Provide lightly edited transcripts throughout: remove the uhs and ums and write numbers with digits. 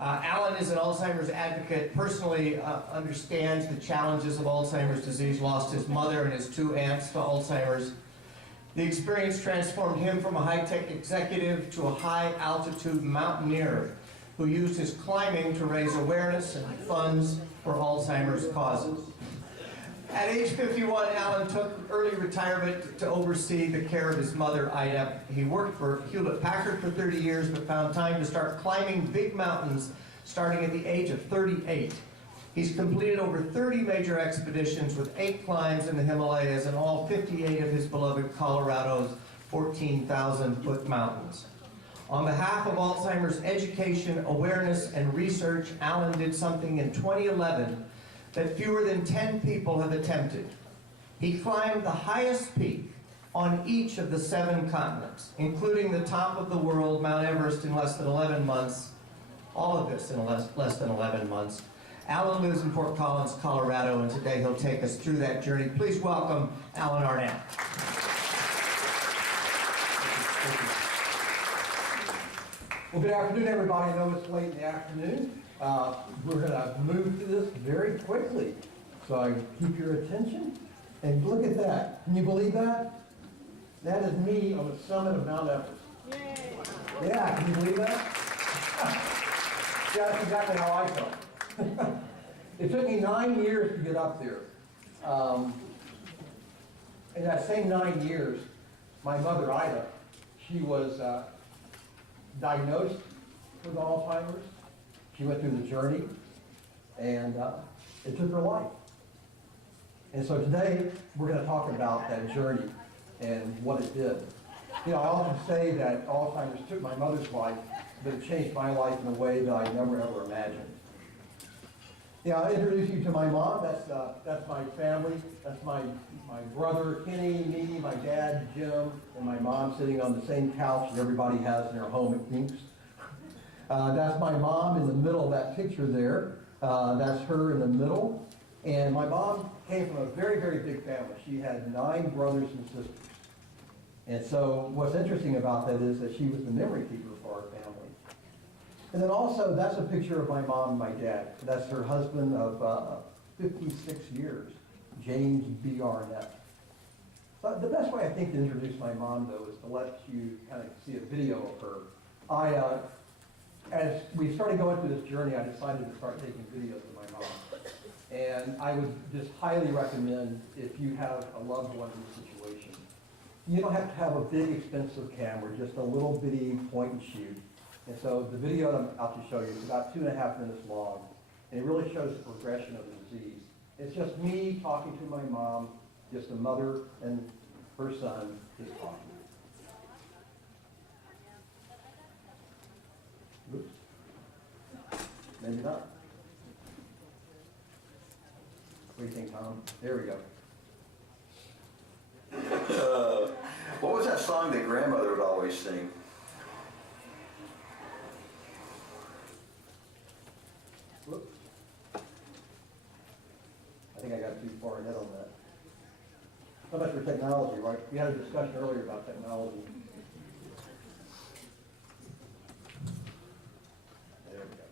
Alan is an Alzheimer's advocate, personally understands the challenges of Alzheimer's disease, lost his mother and his 2 aunts to Alzheimer's. The experience transformed him from a high-tech executive to a high-altitude mountaineer who used his climbing to raise awareness and funds for Alzheimer's causes. At age 51, Alan took early retirement to oversee the care of his mother, Ida. He worked for Hewlett-Packard for 30 years, but found time to start climbing big mountains starting at the age of 38. He's completed over 30 major expeditions with 8 climbs in the Himalayas and all 58 of his beloved Colorado's 14,000-foot mountains. On behalf of Alzheimer's education, awareness, and research, Alan did something in 2011 that fewer than 10 people have attempted. He climbed the highest peak on each of the 7 continents, including the top of the world, Mount Everest, in less than 11 months. All of this in less than 11 months. Alan lives in Fort Collins, Colorado, and today he'll take us through that journey. Please welcome Alan Arnette. Well, good afternoon, everybody. I know it's late in the afternoon. We're going to move through this very quickly. So I keep your attention. And look at that. Can you believe that? That is me on the summit of Mount Everest. Yay. Yeah, can you believe that? Yeah, that's exactly how I felt. It took me 9 years to get up there. In that same 9 years, my mother, Ida, she was diagnosed with Alzheimer's. She went through the journey, and it took her life. And so today, we're going to talk about that journey and what it did. You know, I often say that Alzheimer's took my mother's life, but it changed my life in a way that I never ever imagined. Yeah, I'll introduce you to my mom. That's my family. That's my brother, Kenny, me, my dad, Jim, and my mom sitting on the same couch that everybody has in their home at Finks. That's my mom in the middle of that picture there. That's her in the middle. And my mom came from a very, very big family. She had 9 brothers and sisters. And so what's interesting about that is that she was the memory keeper for our family. And then also, that's a picture of my mom and my dad. That's her husband of 56 years, James B. Arnette. So the best way I think to introduce my mom, though, is to let you kind of see a video of her. As we started going through this journey, I decided to start taking videos of my mom. And I would just highly recommend, if you have a loved one in this situation, you don't have to have a big, expensive camera, just a little bitty point and shoot. And so the video I'm about to show you is about 2.5 minutes long, and it really shows the progression of the disease. It's just me talking to my mom, just a mother and her son just talking. Oops. Maybe not. What do you think, Tom? There we go. What was that song that grandmother would always sing? Whoops. I think I got too far ahead on that. So much for technology, right? We had a discussion earlier about technology. There we go.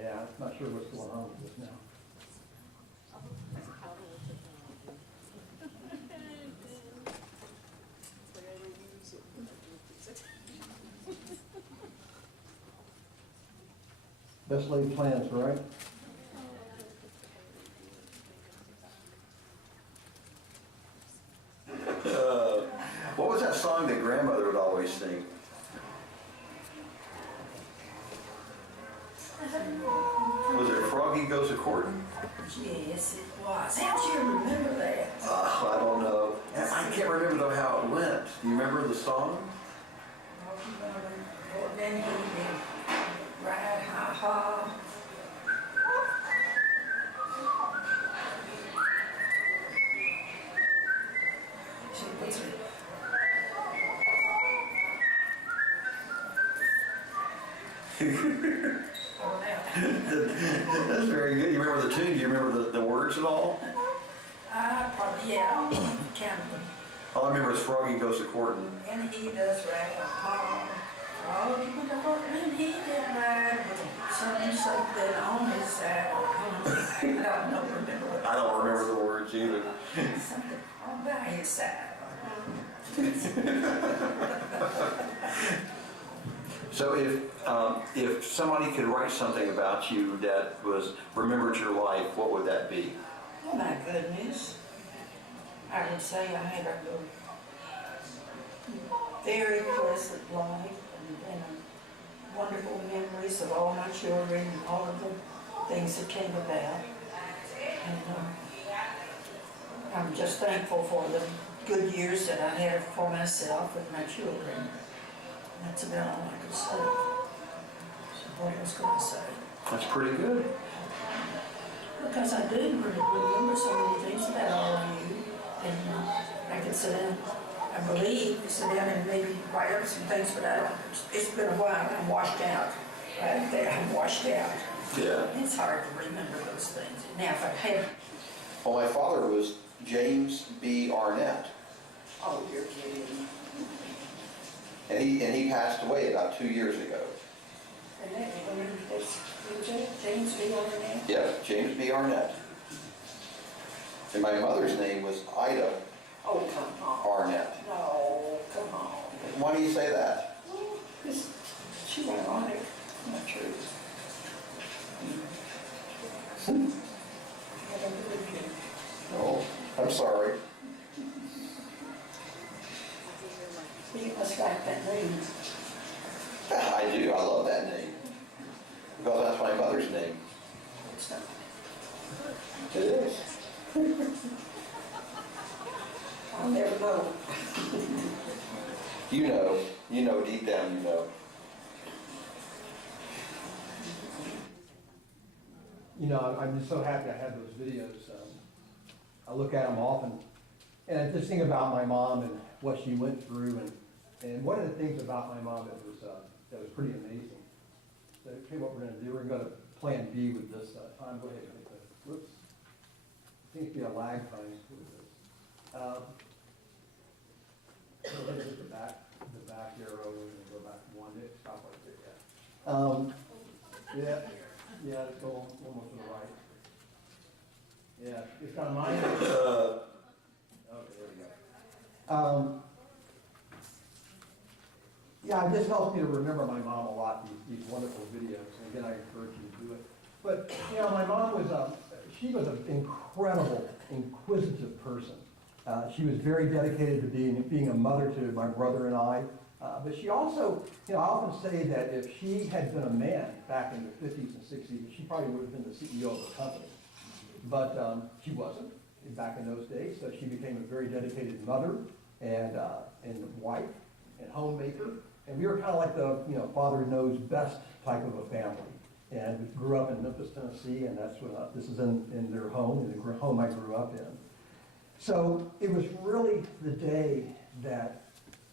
Yeah, I'm not sure what's going on with this now. Best laid plans, right? What was that song that grandmother would always sing? Was it Froggy Goes a Courtin'? Yes, it was. How do you remember that? I don't know. I can't remember though how it went. Do you remember the song? Ride ha ha. That's very good. You remember the tune? Do you remember the words at all? Probably, yeah. Kind of. All I remember is Froggy Goes to Court. And he does rag a palm. Oh, he went to court and he did ride with something on his saddle. I don't know, remember what. I don't remember the words either. Something on by his saddle. So if somebody could write something about you that was remembered your life, what would that be? Oh my goodness. I would say I had a very pleasant life and wonderful memories of all my children and all of the things that came about. And I'm just thankful for the good years that I had for myself with my children. That's about all I could say. So what I was going to say. That's pretty good. Because I do remember so many things about all of you, and I could sit down, I believe, sit down and maybe write up some things, but I don't, it's been a while, I'm washed out. Right there, I'm washed out. Yeah. It's hard to remember those things. Now, if I had, Well, my father was James B. Arnette, oh, you're kidding. and he passed away about 2 years ago. And that's James B. Arnette? Yes, James B. Arnette. And my mother's name was Ida Oh, come on. Arnette. No, come on. Why do you say that? This, she went on it, not true. I don't believe you. Oh, I'm sorry. You must like that name. I do. I love that name. Because that's my mother's name. It's not. It is. I'll never know. You know, deep down you know. You know, I'm just so happy I have those videos. I look at them often, and I just think about my mom and what she went through, and one of the things about my mom that was pretty amazing. So, okay, what we're going to do, we're going to go to Plan B with this time. Go ahead and hit the, whoops. Seems to be a lag time with this. So let's hit the back arrow, and go back one, stop right there. Yeah, let's go almost to the right. Yeah, it's got mine. Okay, there we go. Yeah, it just helps me to remember my mom a lot, these wonderful videos, and again, I encourage you to do it. But, you know, my mom was, she was an incredible, inquisitive person. She was very dedicated to being a mother to my brother and I. But she also, you know, I often say that if she had been a man back in the 50s and 60s, she probably would have been the CEO of the company. But she wasn't back in those days, so she became a very dedicated mother and wife and homemaker. And we were kind of like the, you know, father knows best type of a family. And we grew up in Memphis, Tennessee, and that's what this is in their home, in the home I grew up in. So it was really the day that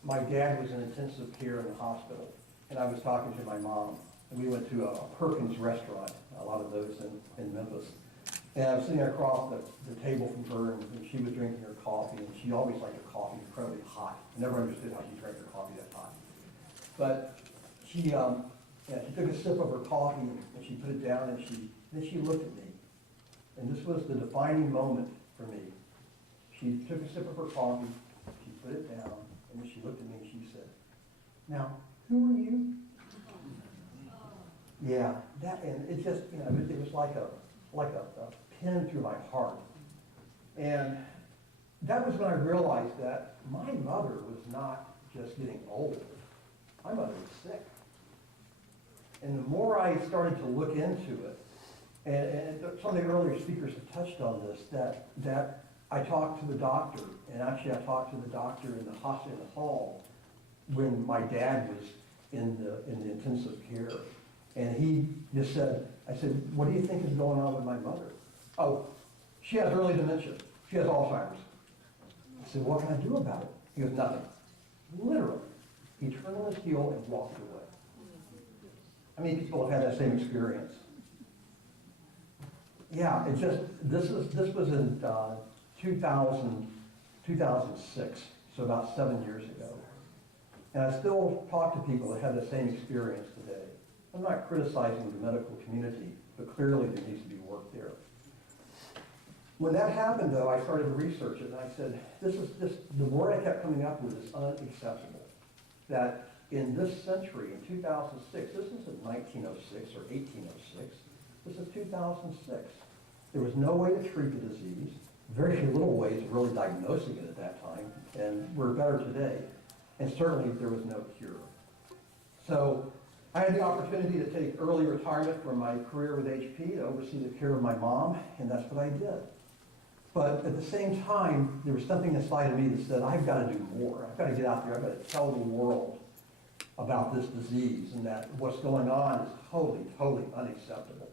my dad was in intensive care in the hospital, and I was talking to my mom, and we went to a Perkins restaurant, a lot of those in Memphis. And I was sitting across the table from her, and she was drinking her coffee, and she always liked her coffee incredibly hot. I never understood how she drank her coffee that hot. But she took a sip of her coffee, and she put it down, and then she looked at me. And this was the defining moment for me. She took a sip of her coffee, she put it down, and then she looked at me and she said, "Now, who are you?" Yeah, and it just, you know, it was like a pin through my heart. And that was when I realized that my mother was not just getting old. My mother was sick. And the more I started to look into it, and some of the earlier speakers have touched on this, that I talked to the doctor, and actually I talked to the doctor in the hospital hall when my dad was in the intensive care. And he just said, I said, "What do you think is going on with my mother?" "Oh, she has early dementia. She has Alzheimer's." I said, "What can I do about it?" He goes, "Nothing." Literally. He turned on his heel and walked away. How many people have had that same experience? Yeah, it just, this was in 2006. so about 7 years ago. And I still talk to people that have the same experience today. I'm not criticizing the medical community, but clearly there needs to be work there. When that happened, though, I started to research it, and I said, the word I kept coming up with is unacceptable. That in this century, in 2006, this isn't 1906 or 1806, this is 2006. There was no way to treat the disease, very little ways of really diagnosing it at that time, and we're better today. And certainly there was no cure. So I had the opportunity to take early retirement from my career with HP to oversee the care of my mom, and that's what I did. But at the same time, there was something inside of me that said, I've got to do more. I've got to get out there. I've got to tell the world about this disease and that what's going on is totally, totally unacceptable.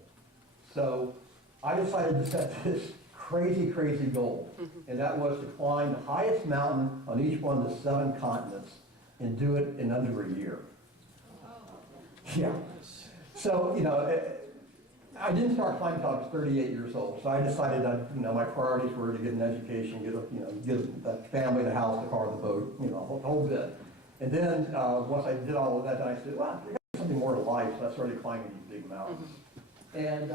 So I decided to set this crazy, crazy goal, and that was to climb the highest mountain on each one of the 7 continents and do it in under a year. Yeah. So, I didn't start climbing until I was 38 years old. So I decided that, my priorities were to get an education, get a family, the house, the car, the boat, the whole bit. And then once I did all of that, then I said, well, there's something more to life. So I started climbing these big mountains. And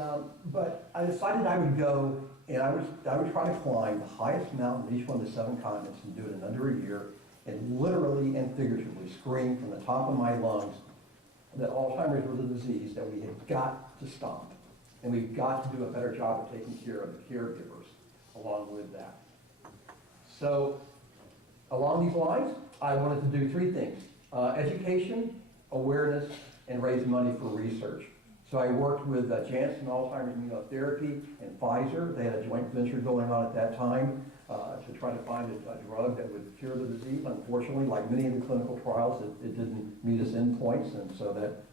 but I decided I would go and I would try to climb the highest mountain in each one of the 7 continents and do it in under a year, and literally and figuratively scream from the top of my lungs that Alzheimer's was a disease that we had got to stop. And we've got to do a better job of taking care of the caregivers along with that. So along these lines, I wanted to do 3 things: education, awareness, and raise money for research. So I worked with Janssen Alzheimer's Immunotherapy and Pfizer. They had a joint venture going on at that time to try to find a drug that would cure the disease. Unfortunately, like many of the clinical trials, it didn't meet its endpoints, and so that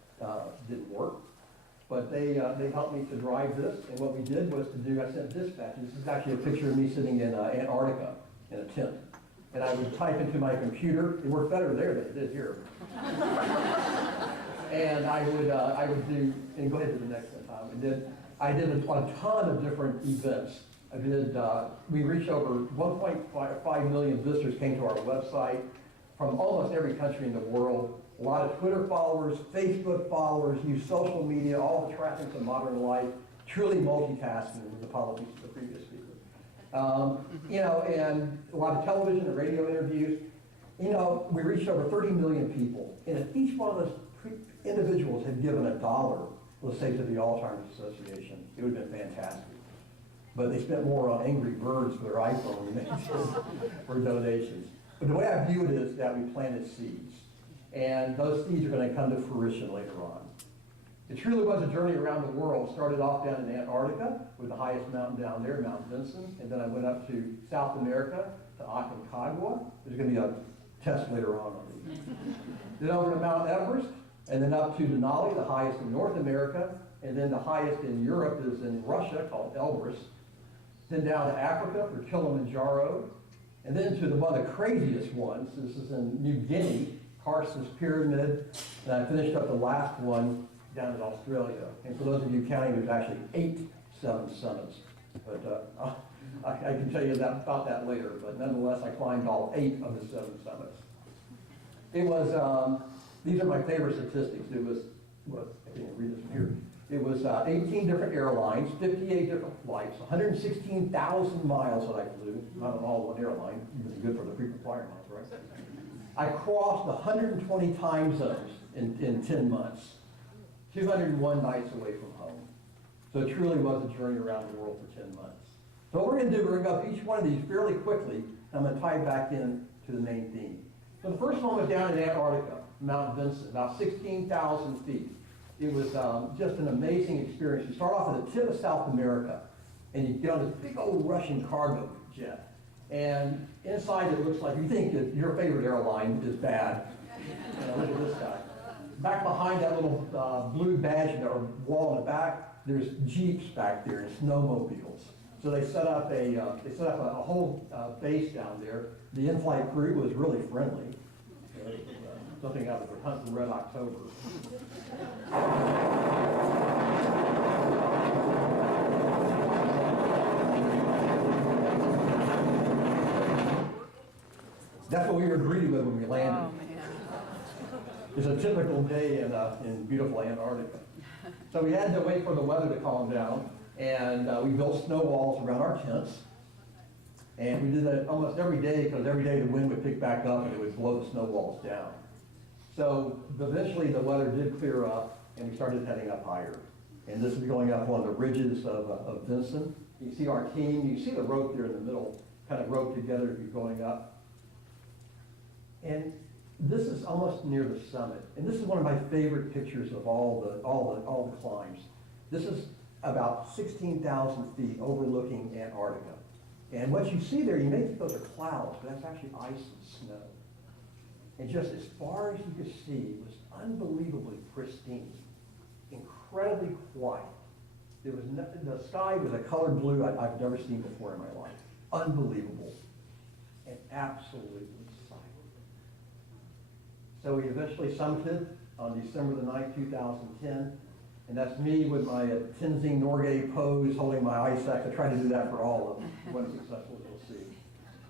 didn't work. But they helped me to drive this, and what we did was I sent dispatches. This is actually a picture of me sitting in Antarctica in a tent. And I would type into my computer. It worked better there than it did here. And I would do, and go ahead to the next one, Tom. I did a ton of different events. We reached over 1.5 million visitors came to our website from almost every country in the world. A lot of Twitter followers, Facebook followers, use social media, all the trappings of modern life, truly multitasking with the apologies to the previous speaker. And a lot of television and radio interviews. We reached over 30 million people. And if each one of those individuals had given $1, let's say, to the Alzheimer's Association, it would have been fantastic. But they spent more on Angry Birds for their iPhone than they did for donations. But the way I view it is that we planted seeds. And those seeds are going to come to fruition later on. It truly was a journey around the world. Started off down in Antarctica with the highest mountain down there, Mount Vinson. And then I went up to South America, to Aconcagua. There's going to be a test later on these. Then over to Mount Everest, and then up to Denali, the highest in North America. And then the highest in Europe is in Russia, called Elbrus. Then down to Africa for Kilimanjaro. And then to one of the craziest ones, this is in New Guinea, Carstensz Pyramid. And I finished up the last one down in Australia. And for those of you counting, there's actually 8 summits. But I can tell you about that later. But nonetheless, I climbed all 8 of the 7 summits. It was, these are my favorite statistics. It was, I can't read this from here. It was 18 different airlines, 58 different flights, 116,000 miles that I flew, not on all one airline, even good for the frequent flyer miles, right? I crossed 120 time zones in 10 months, 201 nights away from home. So it truly was a journey around the world for 10 months. So what we're going to do, we're going to go through each one of these fairly quickly, and I'm going to tie it back in to the main theme. So the first one was down in Antarctica, Mount Vinson, about 16,000 feet. It was just an amazing experience. You start off at the tip of South America, and you get on this big old Russian cargo jet. And inside it looks like, you think that your favorite airline is bad. Look at this guy. Back behind that little blue badge or wall in the back, there's Jeeps back there and snowmobiles. So they set up a whole base down there. The in-flight crew was really friendly. Something out of the Hunt for Red October. That's what we were greeted with when we Oh, landed. man. It's a typical day in beautiful Antarctica. So we had to wait for the weather to calm down, and we built snow walls around our tents. And we did that almost every day, because every day the wind would pick back up and it would blow the snow walls down. So eventually the weather did clear up, and we started heading up higher. And this is going up one of the ridges of Vinson. You see our team, you see the rope there in the middle, kind of roped together as you're going up. And this is almost near the summit. And this is one of my favorite pictures of all the climbs. This is about 16,000 feet overlooking Antarctica. And what you see there, you may think those are clouds, but that's actually ice and snow. And just as far as you could see, it was unbelievably pristine, incredibly quiet. There was nothing, the sky was a color blue I've never seen before in my life. Unbelievable. And absolutely silent. So we eventually summited on December the 9th, 2010. And that's me with my Tenzing Norgay pose, holding my ice axe. I try to do that for all of them. When successful, you'll see.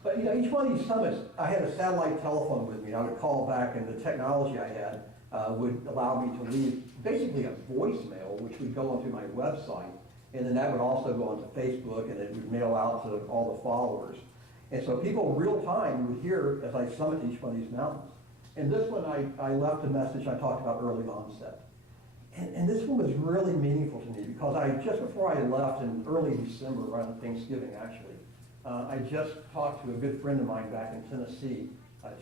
But you know, each one of these summits, I had a satellite telephone with me. I would call back, and the technology I had would allow me to leave basically a voicemail, which would go onto my website, and then that would also go onto Facebook, and it would mail out to all the followers. And so people real time would hear as I summit each one of these mountains. And this one, I left a message I talked about early onset. And this one was really meaningful to me because just before I left in early December, around Thanksgiving actually, I just talked to a good friend of mine back in Tennessee,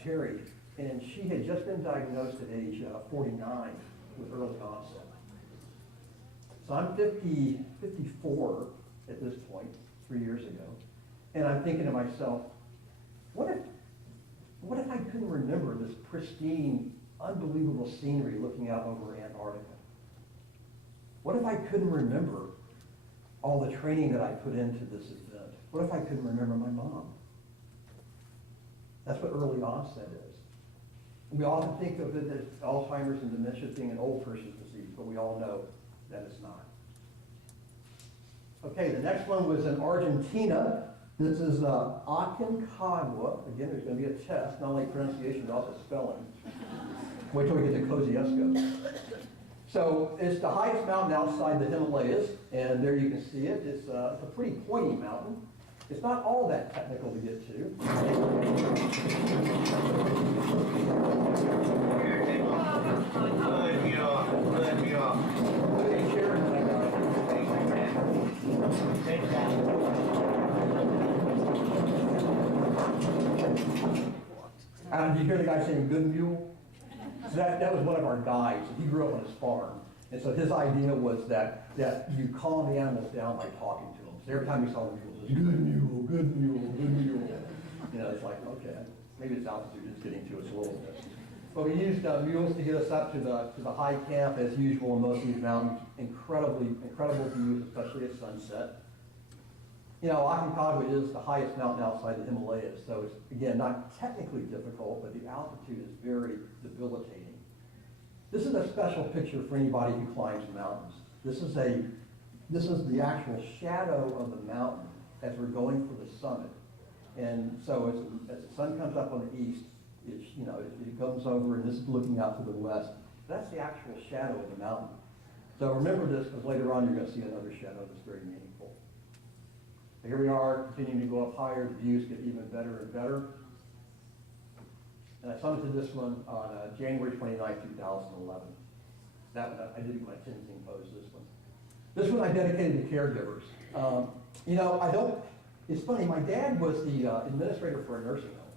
Terry, and she had just been diagnosed at age 49 with early onset. So I'm 54 at this point, 3 years ago, and I'm thinking to myself, what if I couldn't remember this pristine, unbelievable scenery looking out over Antarctica? What if I couldn't remember all the training that I put into this event? What if I couldn't remember my mom? That's what early onset is. We often think of it as Alzheimer's and dementia being an old person's disease, but we all know that it's not. Okay, the next one was in Argentina. This is Aconcagua. Again, there's going to be a test, not only pronunciation, but also spelling. Wait till we get to Kosciuszko. So it's the highest mountain outside the Himalayas, and there you can see it. It's a pretty pointy mountain. It's not all that technical to get to. Did you hear the guy saying good mule? So that was one of our guides. He grew up on his farm. And so his idea was that you calm the animals down by talking to them. So every time you saw the mule, it was good mule, good mule, good mule. You know, it's like, okay, maybe it's altitude is getting to us a little bit. But we used mules to get us up to the high camp as usual in most of these mountains. Incredible views, especially at sunset. You know, Aconcagua is the highest mountain outside the Himalayas, so it's, again, not technically difficult, but the altitude is very debilitating. This is a special picture for anybody who climbs mountains. This is the actual shadow of the mountain as we're going for the summit. And so as the sun comes up on the east, it comes over, and this is looking out to the west. That's the actual shadow of the mountain. So remember this, because later on you're going to see another shadow that's very meaningful. Here we are, continuing to go up higher. The views get even better and better. And I summited this one on January 29, 2011. That one, I did my Tenzing pose, this one. This one I dedicated to caregivers. It's funny, my dad was the administrator for a nursing home.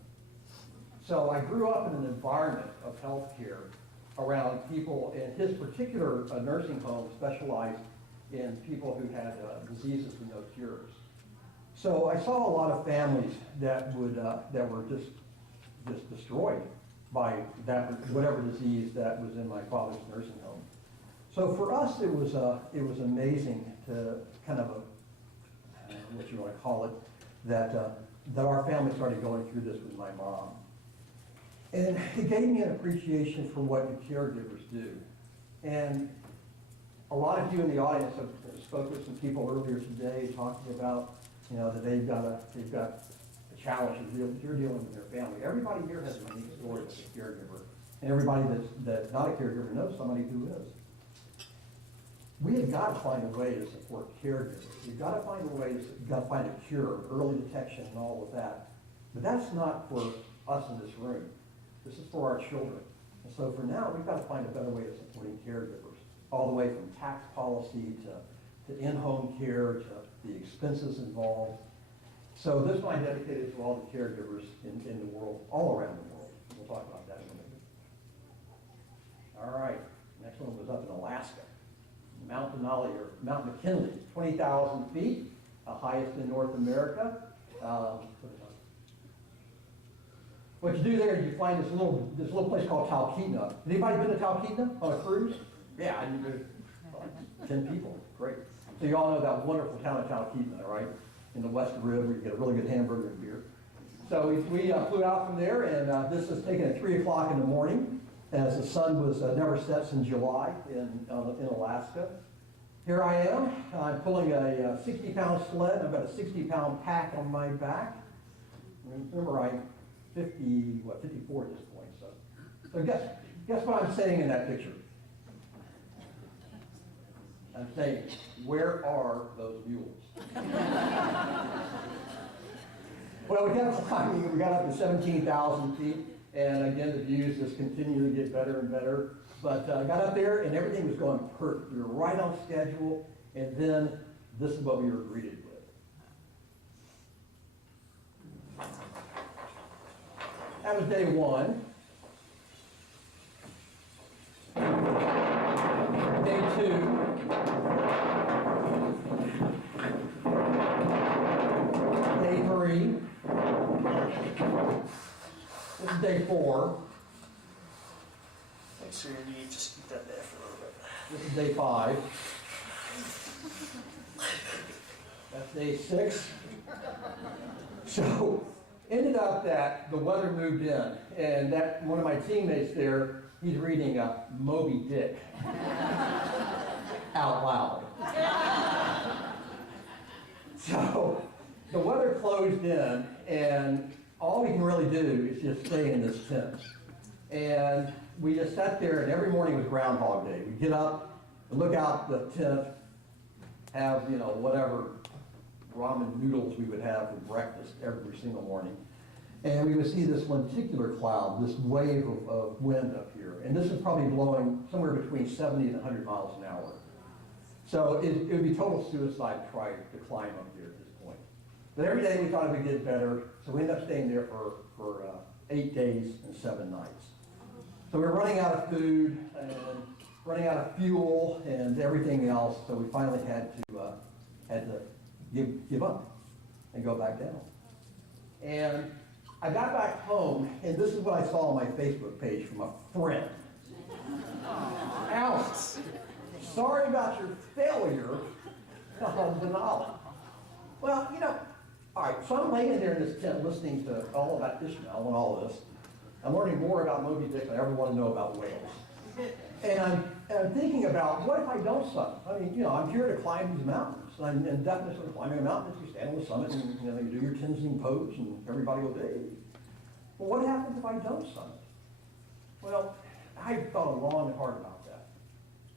So I grew up in an environment of healthcare around people, and his particular nursing home specialized in people who had diseases with no cures. So I saw a lot of families that were just destroyed by whatever disease that was in my father's nursing home. So for us, it was amazing to kind of what you want to call it, that our family started going through this with my mom. And it gave me an appreciation for what the caregivers do. And a lot of you in the audience have spoken with some people earlier today talking about, that they've got a challenges you're dealing with your family. Everybody here has a unique story as a caregiver, and everybody that's not a caregiver knows somebody who is. We have got to find a way to support caregivers. We've got to find a way, you've got to find a cure, early detection and all of that. But that's not for us in this room. This is for our children. And so for now, we've got to find a better way of supporting caregivers, all the way from tax policy to in-home care, to the expenses involved. So this one I dedicated to all the caregivers in the world, all around the world. We'll talk about that in a minute. All right, next one was up in Alaska. Mount Denali, or Mount McKinley, 20,000 feet, highest in North America. What you do there is you find this little place called Talkeetna. Has anybody been to Talkeetna on a cruise? Yeah, I did. 10 people, great. So you all know that wonderful town of Talkeetna, right? In the West Rib, where you get a really good hamburger and beer. So we flew out from there, and this was taken at 3 o'clock in the morning, as the sun was never sets in July in Alaska. Here I am. I'm pulling a 60-pound sled. I've got a 60-pound pack on my back. Remember, I'm 54 at this point. So guess what I'm saying in that picture? I'm saying, where are those mules? Well, we kept climbing. We got up to 17,000 feet. And again, the views just continue to get better and better. But I got up there and everything was going perfect. We were right on schedule. And then this is what we were greeted with. That was day one. Day two. Day three. This is day 4. Thanks, sir. You just keep that there for a little bit. This is day 5. That's day 6. So, ended up that the weather moved in, and that one of my teammates there, he's reading Moby Dick out loud. So, the weather closed in, and all we can really do is just stay in this tent. And we just sat there, and every morning was Groundhog Day. We'd get up and look out the tent, have, whatever ramen noodles we would have for breakfast every single morning. And we would see this lenticular cloud, this wave of wind up here. And this is probably blowing somewhere between 70 and 100 miles an hour. So it would be total suicide to try to climb up here at this point. But every day we thought it would get better, so we ended up staying there for 8 days and 7 nights. So we were running out of food and running out of fuel and everything else, so we finally had to give up and go back down. And I got back home, and this is what I saw on my Facebook page from a friend. Alex, sorry about your failure on Denali. Well, all right, so I'm laying there in this tent listening to all about Ishmael and all this. I'm learning more about Moby Dick than I ever want to know about whales. And I'm thinking about, what if I don't summit? I mean, I'm here to climb these mountains. And definitely climbing a mountain, you stand on the summit and you do your Tenzing pose and everybody will do. Well, what happens if I don't summit? Well, I thought long and hard about that.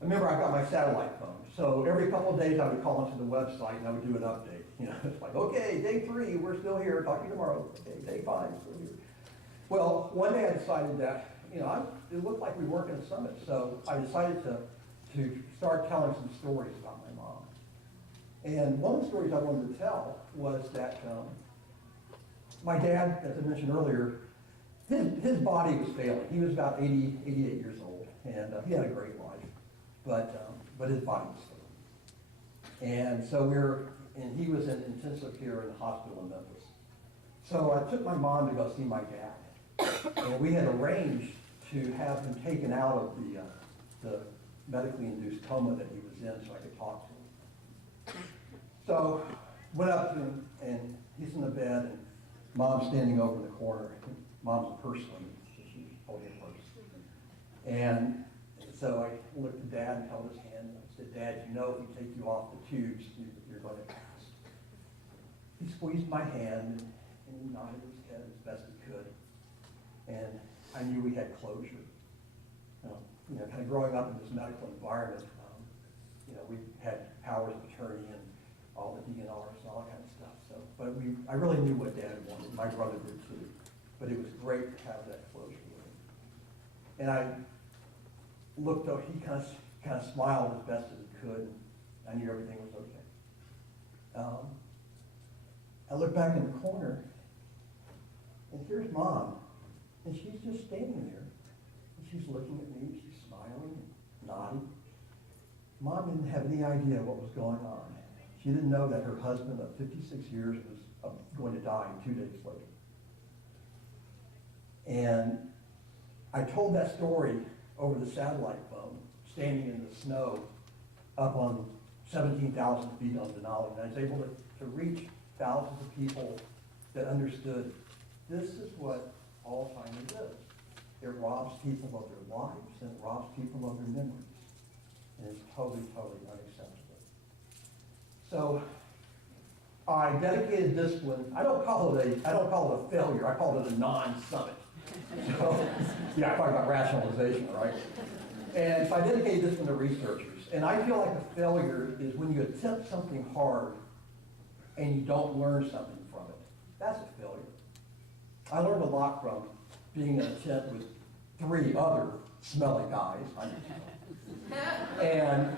Remember, I got my satellite phone. So every couple of days I would call into the website and I would do an update. It's like, okay, day 3, we're still here, talk to you tomorrow. Okay, day 5, still here. Well, one day I decided that, it looked like we weren't going to summit. So I decided to start telling some stories about my mom. And one of the stories I wanted to tell was that my dad, as I mentioned earlier, his body was failing. He was about 88 years old, and he had a great life, but his body was failing. And so he was in intensive care in the hospital in Memphis. So I took my mom to go see my dad, and we had arranged to have him taken out of the medically induced coma that he was in so I could talk to him. So went up to him, and he's in the bed, and Mom's standing over in the corner. Mom's a purse lady, so she's holding a purse. And so I looked at Dad and held his hand, and I said, Dad, if we take you off the tubes, you're going to pass. He squeezed my hand, and he nodded his head as best he could. And I knew we had closure. Kind of growing up in this medical environment, we had powers of attorney and all the DNRs and all that kind of stuff. So, but I really knew what Dad wanted. My brother did too. But it was great to have that closure with him. And I looked up. He kind of smiled as best as he could. I knew everything was okay. I looked back in the corner, and here's Mom, and she's just standing there. And she's looking at me. She's smiling, nodding. Mom didn't have any idea what was going on. She didn't know that her husband of 56 years was going to die 2 days later. And I told that story over the satellite phone, standing in the snow up on 17,000 feet on Denali. And I was able to reach thousands of people that understood this is what Alzheimer's is. It robs people of their lives and it robs people of their memories. And it's totally, totally unacceptable. So I dedicated this one. I don't call it a failure. I call it a non-summit. So, yeah, I talk about rationalization, right? And so I dedicated this one to researchers. And I feel like a failure is when you attempt something hard and you don't learn something from it. That's a failure. I learned a lot from being in a tent with 3 other smelly guys. And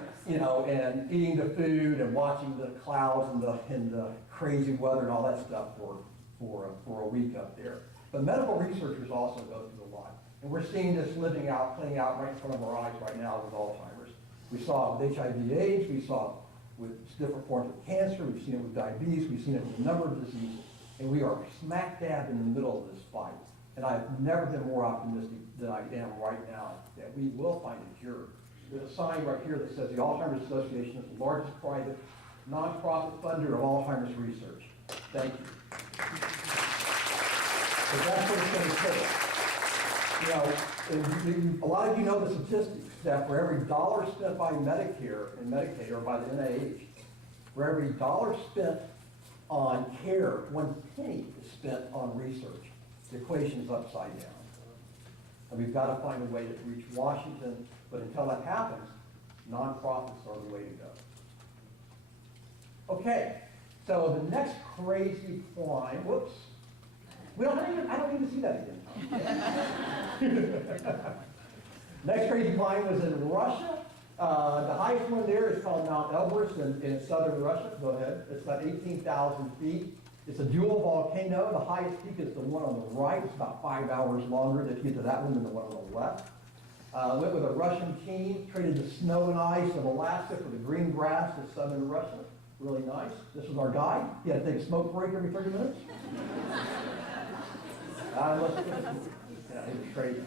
eating the food and watching the clouds and the crazy weather and all that stuff for a week up there. But medical researchers also go through a lot. And we're seeing this playing out right in front of our eyes right now with Alzheimer's. We saw it with HIV/AIDS, we saw it with different forms of cancer, we've seen it with diabetes, we've seen it with a number of diseases. And we are smack dab in the middle of this fight. And I've never been more optimistic than I am right now that we will find a cure. There's a sign right here that says the Alzheimer's Association is the largest private nonprofit funder of Alzheimer's research. Thank you. But that's what it's going to take. A lot of you know the statistics that for every dollar spent by Medicare and Medicaid or by the NIH, for every dollar spent on care, 1 penny is spent on research. The equation is upside down. And we've got to find a way to reach Washington, but until that happens, nonprofits are the way to go. Okay, so the next crazy climb, whoops. I don't need to see that again. Next crazy climb was in Russia. The highest one there is called Mount Elbrus in southern Russia. Go ahead. It's about 18,000 feet. It's a dual volcano. The highest peak is the one on the right. It's about 5 hours longer to get to that one than the one on the left. Went with a Russian team, traded the snow and ice of Alaska for the green grass of southern Russia. Really nice. This was our guide. He had to take a smoke break every 30 minutes. Yeah, he was crazy.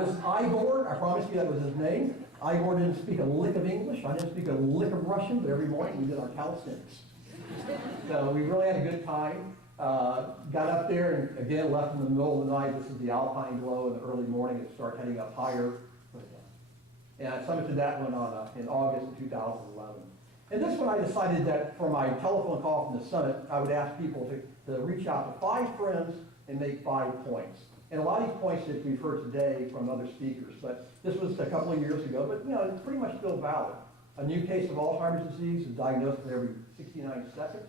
This is Igor. I promise you that was his name. Igor didn't speak a lick of English. I didn't speak a lick of Russian, but every morning we did our calisthenics. So we really had a good time. Got up there and again left in the middle of the night. This is the Alpine Glow in the early morning. It started heading up higher. And I summited that one in August of 2011. And this one I decided that for my telephone call from the summit, I would ask people to reach out to 5 friends and make 5 points. And a lot of these points that we've heard today from other speakers, but this was a couple of years ago, but it's pretty much still valid. A new case of Alzheimer's disease is diagnosed every 69 seconds,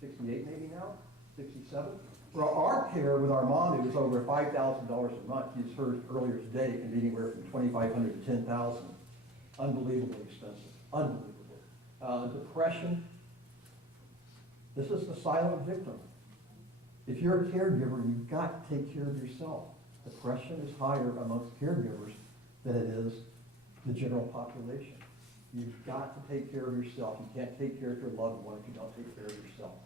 68 maybe now, 67. For our care with our mom, it was over $5,000 a month. You just heard earlier today, it can be anywhere from $2,500 to $10,000. Unbelievably expensive, unbelievable. Depression, this is the silent victim. If you're a caregiver, you've got to take care of yourself. Depression is higher amongst caregivers than it is the general population. You've got to take care of yourself. You can't take care of your loved one if you don't take care of yourself.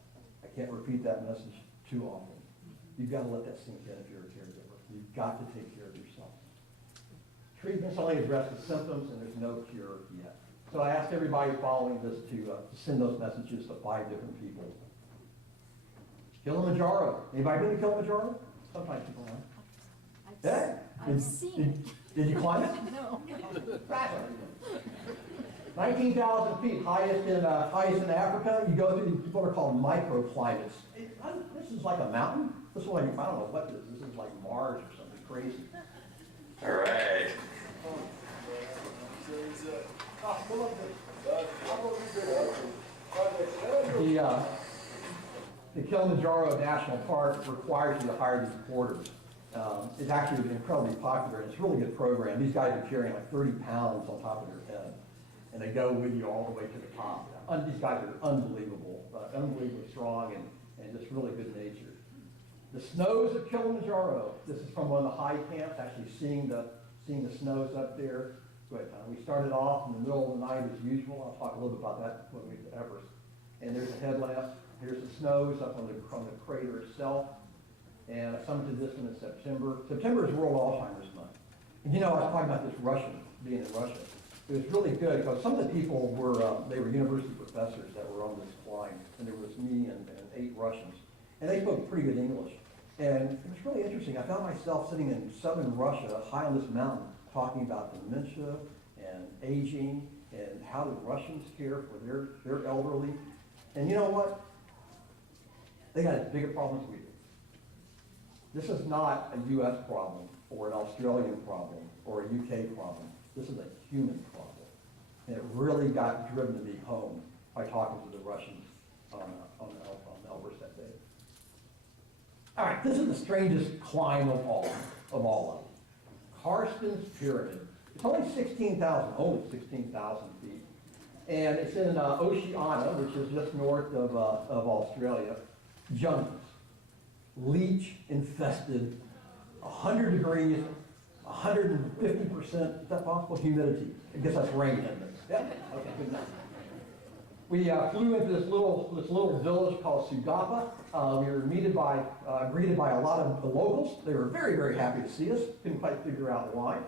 I can't repeat that message too often. You've got to let that sink in if you're a caregiver. You've got to take care of yourself. Treatments only address the symptoms, and there's no cure yet. So I asked everybody following this to send those messages to 5 different people. Kilimanjaro. Anybody been to Kilimanjaro? Sometimes people have. Yeah? I've seen it. Did you climb it? No. 19,000 feet, highest in Africa. You go through what are called microclimates. this is like a mountain. This is like, I don't know what this is. This is like Mars or something crazy. All right. The Kilimanjaro National Park requires you to hire these porters. It's actually been incredibly popular, and it's a really good program. These guys are carrying like 30 pounds on top of their head, and they go with you all the way to the top. These guys are unbelievable, unbelievably strong, and just really good natured. The snows of Kilimanjaro. This is from one of the high camps, actually seeing the snows up there. But we started off in the middle of the night as usual. I'll talk a little bit about that when we get to Everest. And there's a headlamp. Here's the snows up on the crater itself. And I summited this one in September. September is World Alzheimer's Month. And you know, I was talking about this Russian, being in Russia. It was really good because some of the people were, they were university professors that were on this climb. And there was me and 8 Russians. And they spoke pretty good English. And it was really interesting. I found myself sitting in southern Russia, high on this mountain, talking about dementia and aging and how the Russians care for their elderly. And you know what? They got as big a problem as we do. This is not a U.S. problem or an Australian problem or a UK problem. This is a human problem. And it really got driven to me home by talking to the Russians on Elbrus that day. All right, this is the strangest climb of all of them. Carstensz Pyramid. It's only 16,000 feet. And it's in Oceania, which is just north of Australia. Jungles. Leech infested, 100 degrees, 150%, is that possible? Humidity. I guess that's rain, isn't it? Yep, okay, good enough. We flew into this little village called Sugapa. We were greeted by a lot of the locals. They were very, very happy to see us. Couldn't quite figure out why.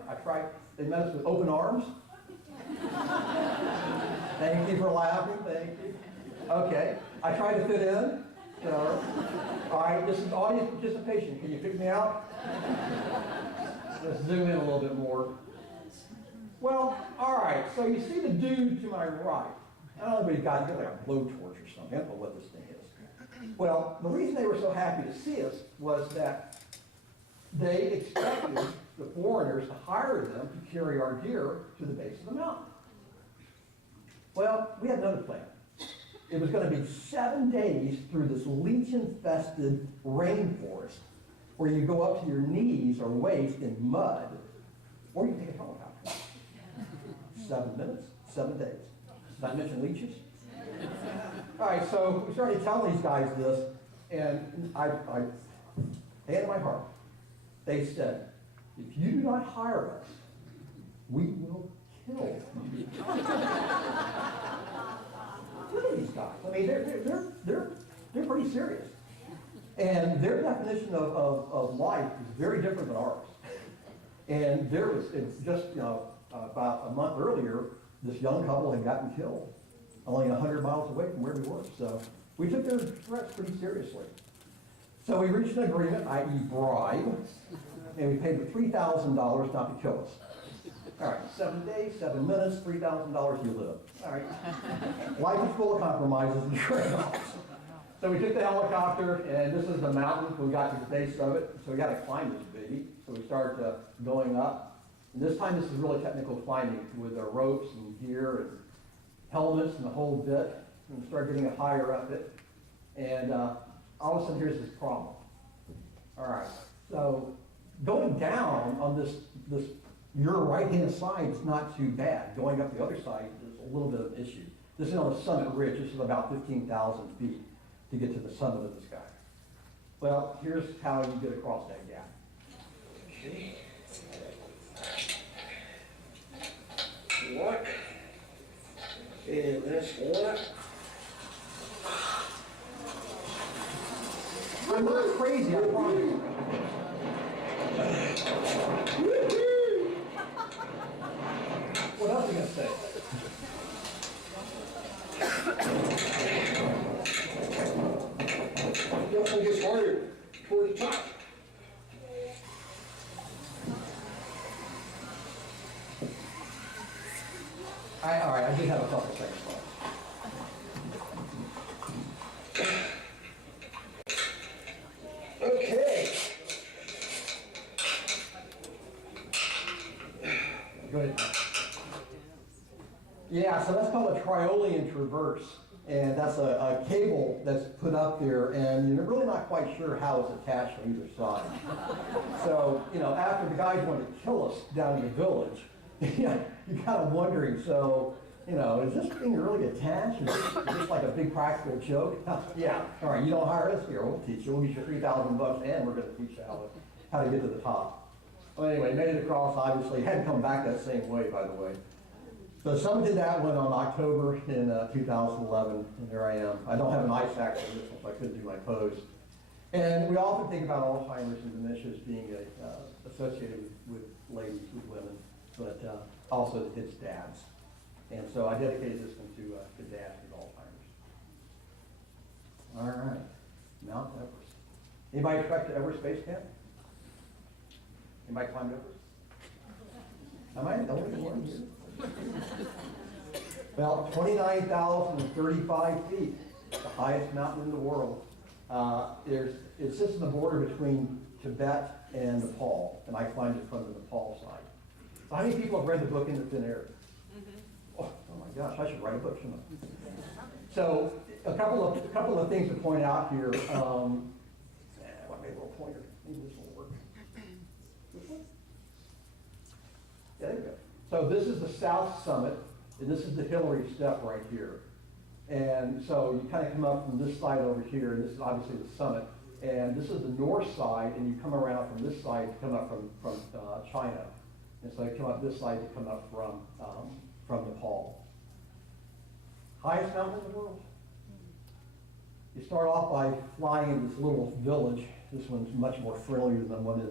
They met us with open arms. Thank you for laughing, thank you. Okay, I tried to fit in. All right, this is audience participation. Can you pick me out? Let's zoom in a little bit more. Well, all right, so you see the dude to my right. I don't know if he got like a blowtorch or something. I don't know what this thing is. Well, the reason they were so happy to see us was that they expected the foreigners to hire them to carry our gear to the base of the mountain. Well, we had another plan. It was going to be 7 days through this leech-infested rainforest where you go up to your knees or waist in mud, or you take a helicopter. 7 minutes, 7 days. Not mention leeches. All right, so we started telling these guys this, and I hand my heart. They said, if you do not hire us, we will kill you. Look at these guys. I mean, they're pretty serious. And their definition of life is very different than ours. And it's just, about a month earlier, this young couple had gotten killed, only 100 miles away from where we were. So we took their threats pretty seriously. So we reached an agreement, i.e. bribe, and we paid them $3,000 not to kill us. All right, 7 days, 7 minutes, $3,000, you live. All right. Life is full of compromises and trade-offs. So we took the helicopter, and this is the mountain. We got to the base of it, so we got to climb this baby. So we started going up. And this time, this is really technical climbing with ropes and gear and helmets and the whole bit. And we started getting it higher up it. And all of a sudden, here's this problem. All right, so going down on this your right-hand side is not too bad. Going up the other side is a little bit of an issue. This is on the summit ridge. This is about 15,000 feet to get to the summit of the sky. Well, here's how you get across that gap. Okay. What? And that's what? I'm not crazy, I promise you. What else are you going to say? It gets harder toward the top. All right, I did have a couple things. Okay. Go ahead. Yeah, so that's called a Triolian traverse. And that's a cable that's put up there, and you're really not quite sure how it's attached on either side. So, after the guys wanted to kill us down in the village, you're kind of wondering, so, is this thing really attached? Is this like a big practical joke? Yeah, all right, you don't hire us here, we'll teach you. We'll get you $3,000 and we're going to teach you how to get to the top. Well, anyway, made it across, obviously. Hadn't come back that same way, by the way. So someone did that one on October in 2011, and there I am. I don't have an ice axe on this one, so I couldn't do my pose. And we often think about Alzheimer's and dementia as being associated with ladies, with women, but also it's dads. And so I dedicated this one to dads with Alzheimer's. All right, Mount Everest. Anybody trek to Everest Base Camp? Anybody climbed Everest? Am I the only one here? Well, 29,035 feet, the highest mountain in the world. It sits on the border between Tibet and Nepal, and I climbed it from the Nepal side. So how many people have read the book In the Thin Air? Oh my gosh, I should write a book, shouldn't I? So a couple of things to point out here. I made a little pointer. Maybe this will work. This one? Yeah, there we go. So this is the south summit, and this is the Hillary Step right here. And so you kind of come up from this side over here, and this is obviously the summit. And this is the north side, and you come around from this side to come up from China. And so you come up this side to come up from Nepal. Highest mountain in the world. You start off by flying in this little village. This one's much more friendlier than the one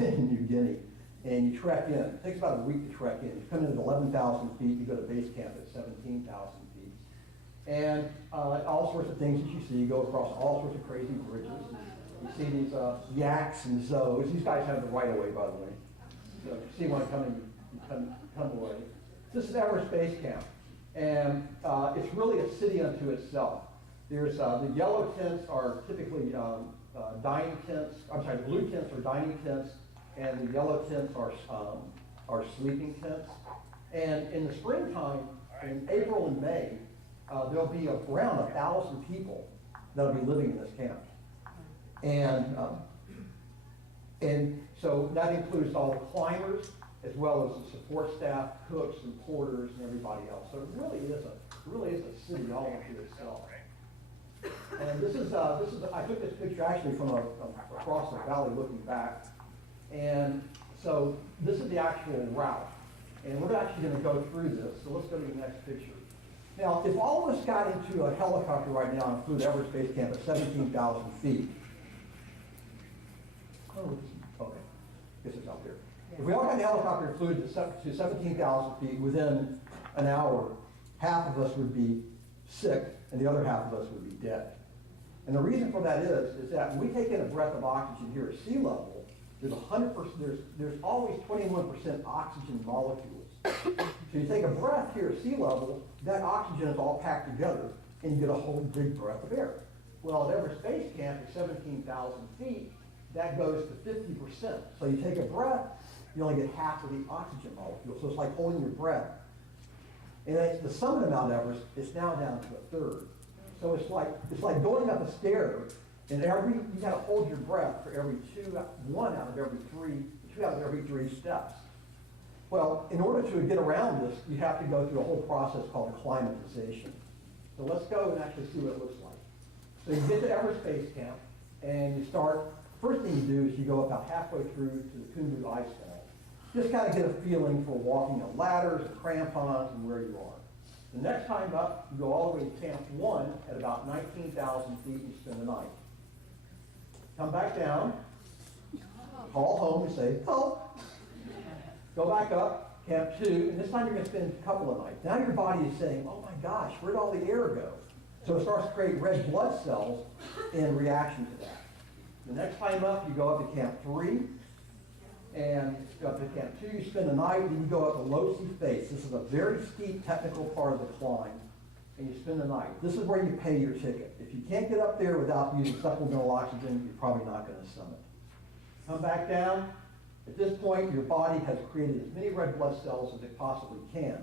in New Guinea. And you trek in. It takes about a week to trek in. You come in at 11,000 feet, you go to base camp at 17,000 feet. And all sorts of things that you see. You go across all sorts of crazy bridges. You see these yaks and zoes. These guys have the right of way, by the way. So if you see one coming, you come away. This is Everest Base Camp. And it's really a city unto itself. There's the yellow tents are typically dining tents. I'm sorry, the blue tents are dining tents. And the yellow tents are sleeping tents. And in the springtime, in April and May, there'll be around 1,000 people that'll be living in this camp. And so that includes all the climbers, as well as the support staff, cooks and porters and everybody else. So it really is a city all unto itself. And I took this picture actually from across the valley looking back. And so this is the actual route. And we're actually going to go through this. So let's go to the next picture. Now, if all of us got into a helicopter right now and flew to Everest Base Camp at 17,000 feet. Oh, okay. Guess it's out there. If we all got in a helicopter and flew to 17,000 feet, within an hour, half of us would be sick and the other half of us would be dead. And the reason for that is that when we take in a breath of oxygen here at sea level, there's 100%. There's always 21% oxygen molecules. So you take a breath here at sea level, that oxygen is all packed together, and you get a whole big breath of air. Well, at Everest Base Camp at 17,000 feet, that goes to 50%. So you take a breath, you only get half of the oxygen molecule. So it's like holding your breath. And at the summit of Mount Everest, it's now down to a third. So it's like going up a stair. And you got to hold your breath for two out of every three steps. Well, in order to get around this, you have to go through a whole process called acclimatization. So let's go and actually see what it looks like. So you get to Everest Base Camp, and you start. First thing you do is you go about halfway through to the Khumbu Ice Fall. Just kind of get a feeling for walking on ladders and crampons and where you are. The next time up, you go all the way to Camp 1 at about 19,000 feet and you spend the night. Come back down, call home and say, help. Go back up, Camp 2, and this time you're going to spend a couple of nights. Now your body is saying, oh my gosh, where'd all the air go? So it starts to create red blood cells in reaction to that. The next time up, you go up to Camp 3, and go up to Camp 2, you spend the night, then you go up to Losey Face. This is a very steep technical part of the climb. and you spend the night. This is where you pay your ticket. If you can't get up there without using supplemental oxygen, you're probably not going to summit. Come back down. At this point, your body has created as many red blood cells as it possibly can.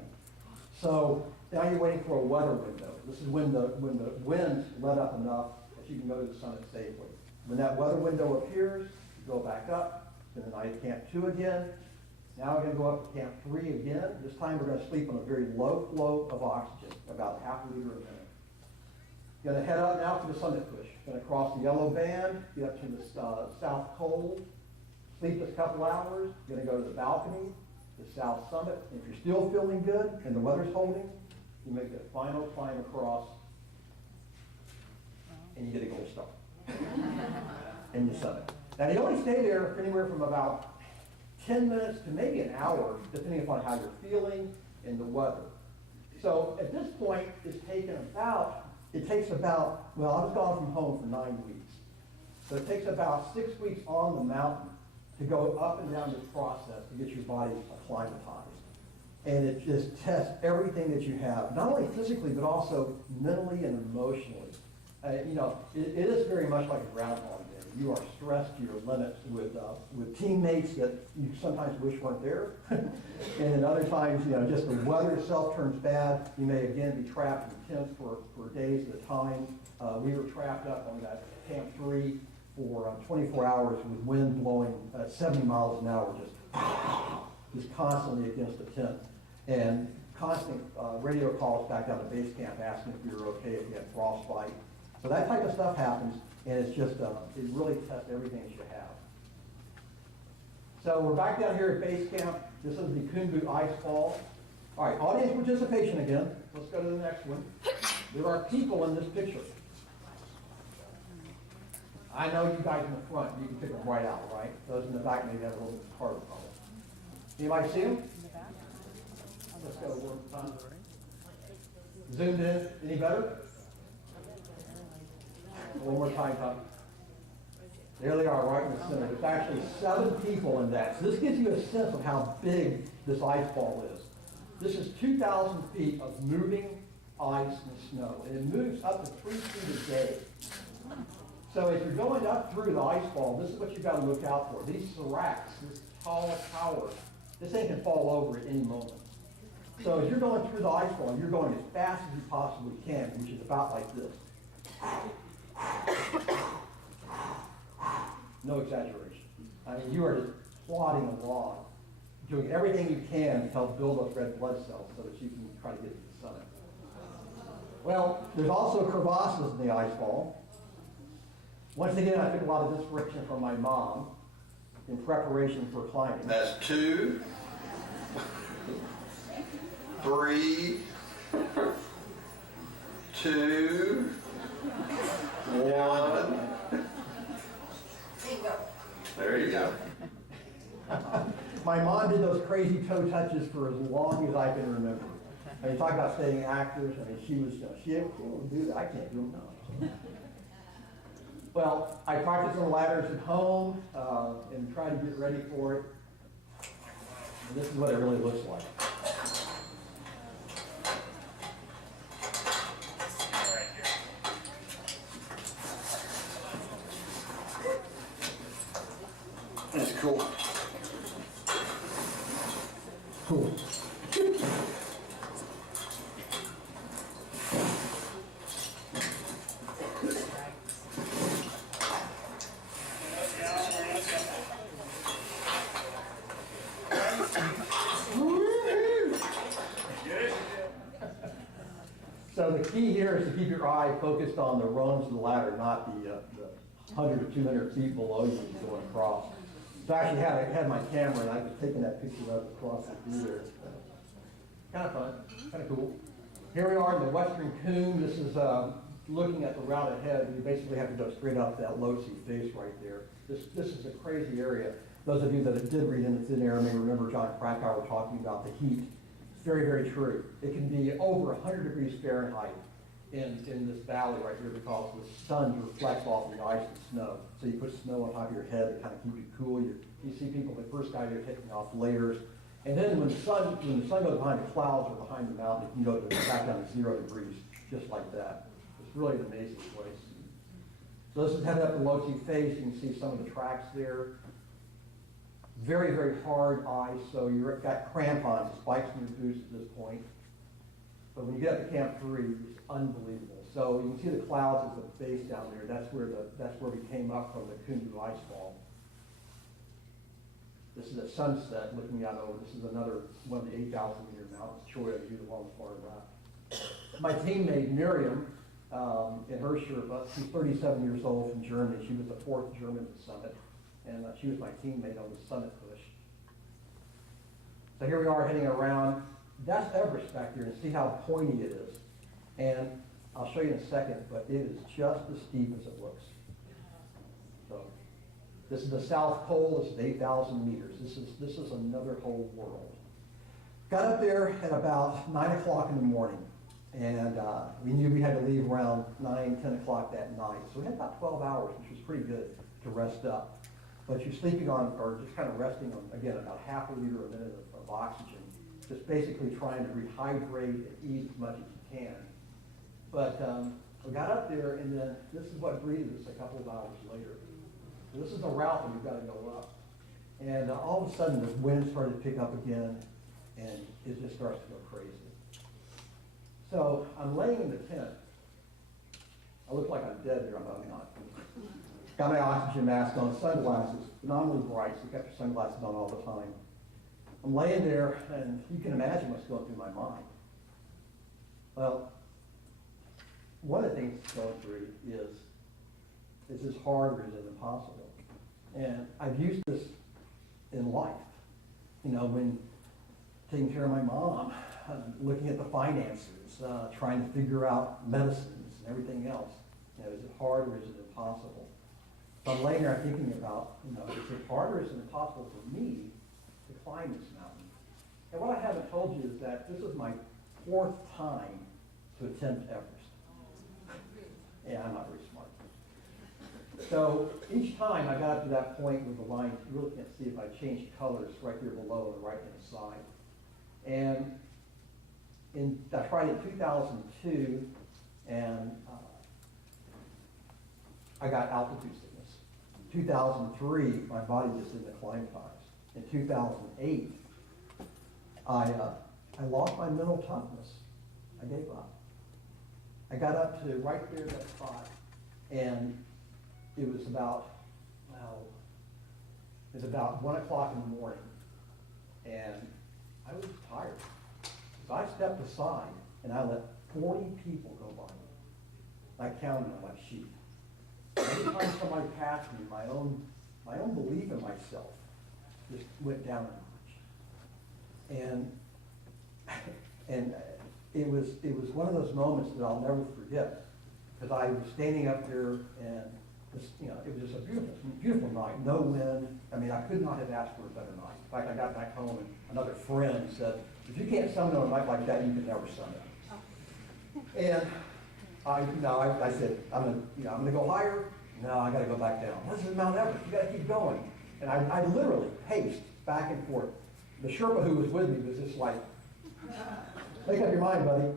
So now you're waiting for a weather window. This is when the winds let up enough that you can go to the summit safely. When that weather window appears, you go back up, spend the night at Camp 2 again. Now we're going to go up to Camp 3 again. This time we're going to sleep on a very low flow of oxygen, about ½ liter a minute. Going to head up now to the summit push. Going to cross the yellow band, get up to the south col, sleep a couple hours. Going to go to the balcony, the south summit. If you're still feeling good and the weather's holding, you make that final climb across, and you get a gold star. And you summit. Now you only stay there for anywhere from about 10 minutes to maybe an hour, depending upon how you're feeling and the weather. So at this point, it takes about, well, I was gone from home for 9 weeks. So it takes about 6 weeks on the mountain to go up and down this process to get your body acclimatized. And it just tests everything that you have, not only physically, but also mentally and emotionally. It is very much like a groundhog day. You are stressed to your limits with teammates that you sometimes wish weren't there. And then other times, just the weather itself turns bad. You may again be trapped in tents for days at a time. We were trapped up on that Camp 3 for 24 hours with wind blowing at 70 miles an hour, just constantly against the tent. And constant radio calls back down to base camp asking if we were okay, if we had frostbite. So that type of stuff happens, and it's just, it really tests everything that you have. So we're back down here at base camp. This is the Kumbu ice fall. All right, audience participation again. Let's go to the next one. There are people in this picture. I know you guys in the front, you can pick them right out, right? Those in the back maybe have a little bit harder problem. Anybody see them? Let's go one time. Zoomed in, any better? One more time, Tom. There they are, right in the center. There's actually 7 people in that. So this gives you a sense of how big this ice ball is. This is 2,000 feet of moving ice and snow, and it moves up to 3 feet a day. So if you're going up through the ice ball, this is what you've got to look out for. These seracs, this tall tower, this thing can fall over at any moment. So as you're going through the ice ball, you're going as fast as you possibly can, which is about like this. No exaggeration. I mean, you are just plodding along, doing everything you can to help build up red blood cells so that you can try to get to the summit. Well, there's also crevasses in the ice ball. Once again, I took a lot of inspiration from my mom in preparation for climbing. That's 2, 3, 2, 1. There you go. My mom did those crazy toe touches for as long as I can remember. I mean, talk about staying active. I mean, she would do that. I can't do them now. Well, I practice on ladders at home and try to get ready for it. And this is what it really looks like. That's cool. Cool. So the key here is to keep your eye focused on the rungs of the ladder, not the 100 or 200 feet below you as you're going across. So I actually had my camera and I was taking that picture of across the view there. Kind of fun, kind of cool. Here we are in the western comb. This is looking at the route ahead. You basically have to go straight up that low-sea face right there. This is a crazy area. Those of you that did read In the Thin Air may remember John Krakauer talking about the heat. It's very, very true. It can be over 100 degrees Fahrenheit in this valley right here because the sun reflects off the ice and snow. So you put snow on top of your head to kind of keep you cool. You see people, the first guy, they're taking off layers. And then when the sun goes behind the clouds or behind the mountain, it can go back down to 0 degrees. just like that. It's really an amazing place. So this is headed up the Lhotse face. You can see some of the tracks there. Very, very hard ice, so you've got crampons, spikes in your boots at this point. But when you get up to Camp 3, it's unbelievable. So you can see the clouds at the base down there. That's where we came up from the Kundu ice fall. This is at sunset looking out over. This is another one of the 8,000 meter mountains, Choya, the one on the far left. My teammate Miriam, in her Sherpa, she's 37 years old from Germany. She was the 4th German to summit, and she was my teammate on the summit push. So here we are heading around. That's Everest back there, and see how pointy it is. And I'll show you in a second, but it is just as steep as it looks. So this is the South Pole. This is 8,000 meters. This is another whole world. Got up there at about 9 o'clock in the morning. And we knew we had to leave around 9, 10 o'clock that night. So we had about 12 hours, which was pretty good to rest up. But you're sleeping on, or just kind of resting on, again, about half a liter a minute of oxygen. Just basically trying to rehydrate and eat as much as you can. But we got up there, and then this is what greeted us a couple of hours later. So this is the route that we've got to go up. And all of a sudden, the wind started to pick up again, and it just starts to go crazy. So I'm laying in the tent. I look like I'm dead here, I'm not. Got my oxygen mask on, sunglasses, phenomenally bright, so you got your sunglasses on all the time. I'm laying there, and you can imagine what's going through my mind. Well, one of the things that's going through is this hard or is it impossible? And I've used this in life. You know, when taking care of my mom, looking at the finances, trying to figure out medicines and everything else. You know, is it hard or is it impossible? So I'm laying there thinking about, you know, is it hard or is it impossible for me to climb this mountain? And what I haven't told you is that this is my 4th time to attempt Everest. Yeah, I'm not very smart. So each time I got up to that point with the line, you really can't see if I changed colors right there below on the right-hand side. And I tried it in 2002, and I got altitude sickness. In 2003, my body just didn't acclimatize. In 2008, I lost my mental toughness. I gave up. I got up to right there that spot, and it was about 1 o'clock in the morning, and I was tired. So I stepped aside, and I let 40 people go by me. I counted on my sheet. Every time somebody passed me, my own belief in myself just went down a notch. And it was one of those moments that I'll never forget, because I was standing up there, and this, you know, it was just a beautiful, beautiful night. No wind. I mean, I could not have asked for a better night. In fact, I got back home, and another friend said, "If you can't summit on a night like that, you can never summit." And I said, I'm gonna go higher. No, I gotta go back down. This is Mount Everest. You gotta keep going. And I literally paced back and forth. The Sherpa who was with me was just like, "Make up your mind, buddy."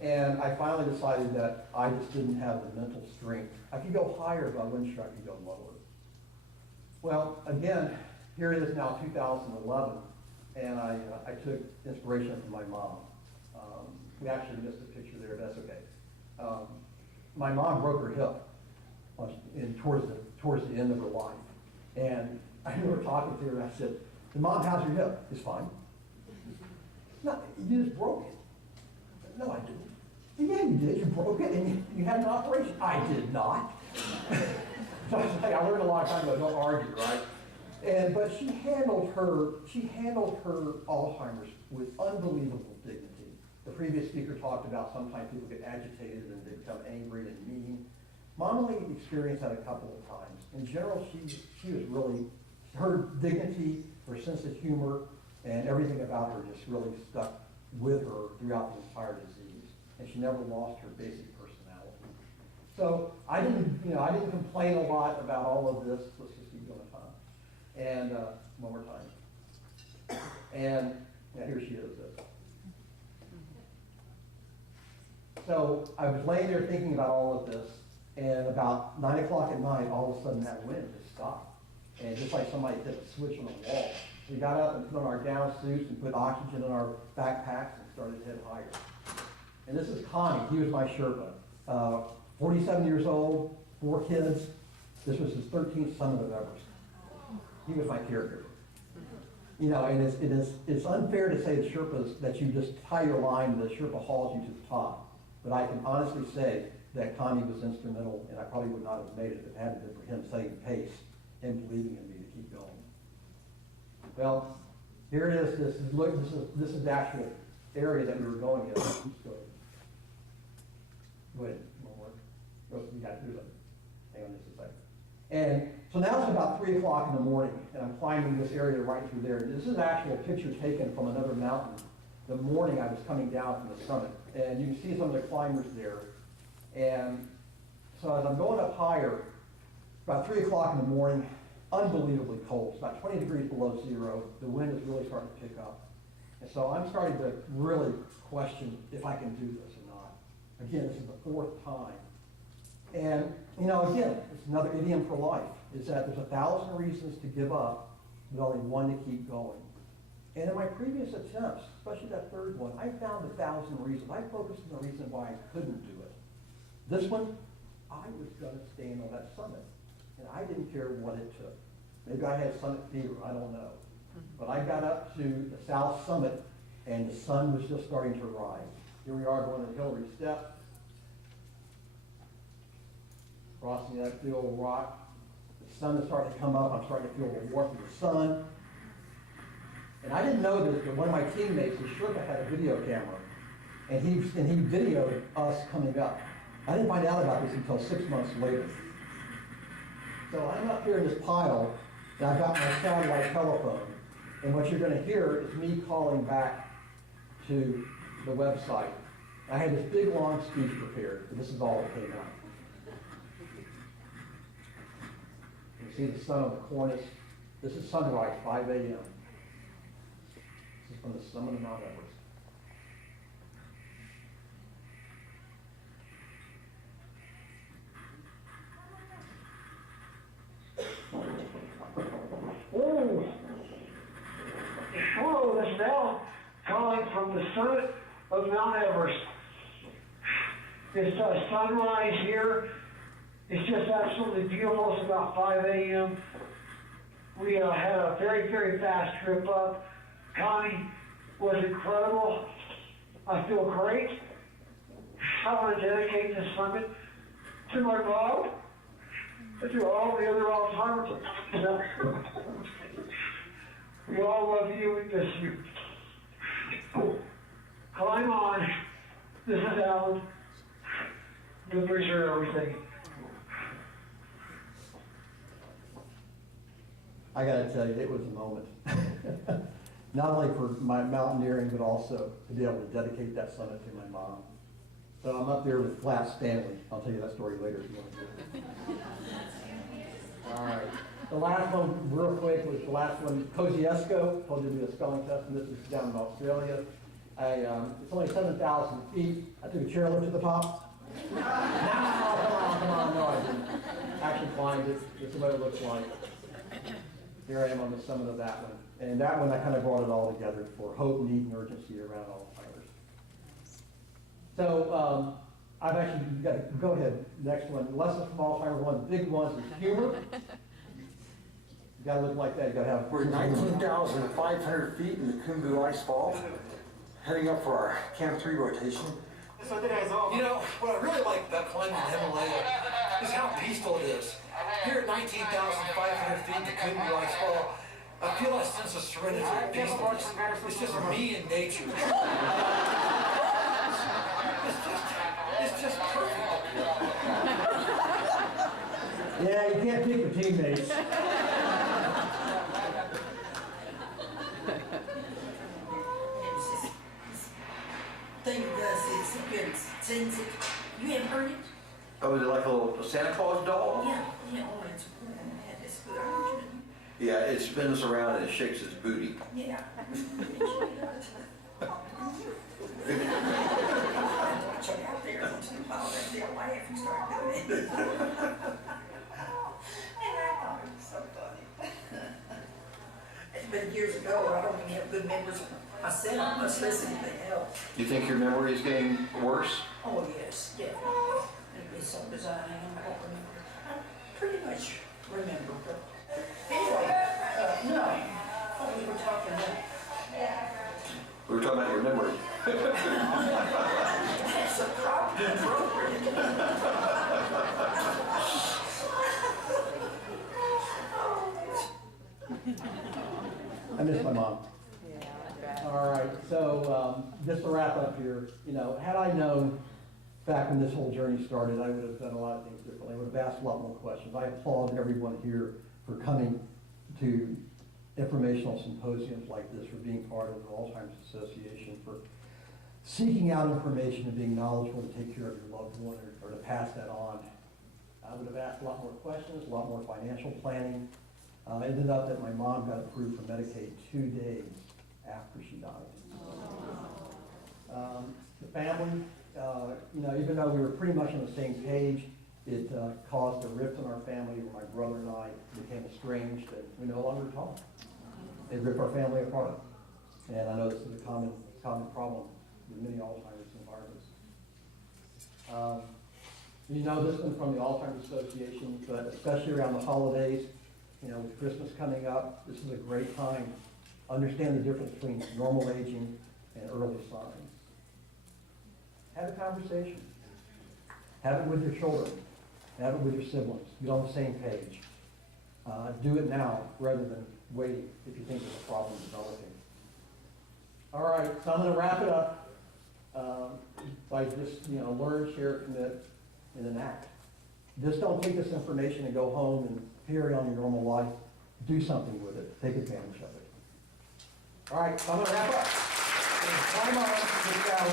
And I finally decided that I just didn't have the mental strength. I could go higher, but I wouldn't try to go lower. Well, again, here it is now, 2011, and I took inspiration from my mom. We actually missed a picture there, but that's okay. My mom broke her hip towards the end of her life. And I remember talking to her, and I said, "Mom, how's your hip?" "It's fine." "No, you just broke it." "No, I didn't." "Yeah, you did. You broke it, and you had an operation." "I did not." So I was like, I learned a long time ago, don't argue, right? But she handled her Alzheimer's with unbelievable dignity. The previous speaker talked about sometimes people get agitated and they become angry and mean. Mom only experienced that a couple of times. In general, she was really, her dignity, her sense of humor, and everything about her just really stuck with her throughout the entire disease. And she never lost her basic personality. So I didn't complain a lot about all of this. Let's just keep going on. And one more time. And yeah, here she is. So I was laying there thinking about all of this, and about 9 o'clock at night, all of a sudden that wind just stopped. And just like somebody hit a switch on the wall. We got up and put on our down suits and put oxygen in our backpacks and started to head higher. And this is Connie, he was my Sherpa. 47 years old, 4 kids. This was his 13th summit of Everest. He was my caregiver. You know, and it's unfair to say to Sherpas that you just tie your line and the Sherpa hauls you to the top. But I can honestly say that Connie was instrumental, and I probably would not have made it if it hadn't been for him setting the pace and believing in me to keep going. Well, here it is. This is the actual area that we were going in. Go ahead. One more. You got to do it. Hang on just a second. And so now it's about 3 o'clock in the morning, and I'm climbing this area right through there. This is an actual picture taken from another mountain the morning I was coming down from the summit. And you can see some of the climbers there. And so as I'm going up higher, about 3 o'clock in the morning, unbelievably cold. It's about 20 degrees below zero. The wind is really starting to pick up. And so I'm starting to really question if I can do this or not. Again, this is the 4th time. And, you know, again, it's another idiom for life, is that there's 1,000 reasons to give up, but only one to keep going. And in my previous attempts, especially that 3rd one, I found 1,000 reasons. I focused on the reason why I couldn't do it. This one, I was going to stand on that summit, and I didn't care what it took. Maybe I had summit fever, I don't know. But I got up to the south summit, and the sun was just starting to rise. Here we are going to Hillary Step, crossing that big old rock. The sun is starting to come up. I'm starting to feel the warmth of the sun. And I didn't know this, but one of my teammates, the Sherpa, had a video camera, and he videoed us coming up. I didn't find out about this until 6 months later. So I'm up here in this pile, and I've got my satellite telephone, and what you're going to hear is me calling back to the website. I had this big, long speech prepared, but this is all that came out. You see the sun on the cornice. This is sunrise, 5 a.m. This is from the summit of Mount Everest. Hello, this is Al calling from the summit of Mount Everest. It's sunrise here. It's just absolutely beautiful. It's about 5 a.m. We had a very, very fast trip up. Connie was incredible. I feel great. I want to dedicate this summit to my mom and to all the other Alzheimer's. We all love you and miss you. Climb on. This is Alan. Memories are everything. I got to tell you, it was a moment. Not only for my mountaineering, but also to be able to dedicate that summit to my mom. So I'm up there with Flat Stanley. I'll tell you that story later if you want to hear it. All right. The last one, real quick, was the last one, Kosciuszko. Told you to do a spelling test, and this is down in Australia. It's only 7,000 feet. I took a chairlift to the top. No, come on, no, I didn't. Actually climbed it. This is what it looks like. Here I am on the summit of that one. And that one, I kind of brought it all together for hope, need, and urgency around Alzheimer's. So I've actually got to go ahead. Next one. Lessons from Alzheimer's. One of the big ones is humor. You got to look like that. You got to have. We're 19,500 feet in the Khumbu Ice Fall, heading up for our Camp 3 rotation. You know, what I really like about climbing the Himalaya is how peaceful it is. Here at 19,500 feet in the Khumbu Ice Fall, I feel a sense of serenity and peacefulness. It's just me and nature. It's just perfect up here. Yeah, you can't pick your teammates. Thing it does is it sends it. You haven't heard it? Oh, is it like a little Santa Claus doll? Yeah, oh, it's had this good. I want you Yeah, it spins around and it shakes its booty. to, yeah. check out there once in a while, they'll laugh if you start doing it. And I thought it was so funny. It's been years ago, I don't even have good memories. I said I must listen to anything else. You think your memory is getting worse? Oh, yes, definitely. It's so bizarre, I don't remember. I pretty much remember, but anyway, no. Oh, we were talking about. We were talking about your memory. That's a proper appropriate. I miss my mom. All right, so just to wrap up here, had I known back when this whole journey started, I would have done a lot of things differently. I would have asked a lot more questions. I applaud everyone here for coming to informational symposiums like this, for being part of the Alzheimer's Association, for seeking out information and being knowledgeable to take care of your loved one or to pass that on. I would have asked a lot more questions, a lot more financial planning. Ended up that my mom got approved for Medicaid 2 days after she died. The family, even though we were pretty much on the same page, it caused a rift in our family where my brother and I became estranged and we no longer talk. It ripped our family apart. And I know this is a common problem with many Alzheimer's environments. You know this one from the Alzheimer's Association, but especially around the holidays, with Christmas coming up, this is a great time to understand the difference between normal aging and early signs. Have a conversation. Have it with your children. Have it with your siblings. Get on the same page. Do it now rather than waiting if you think there's a problem developing. All right, so I'm going to wrap it up by just, learn, share, commit, and enact. Just don't take this information and go home and carry on your normal life. Do something with it. Take advantage of it. All right, so I'm going to wrap up. Climb on, get down,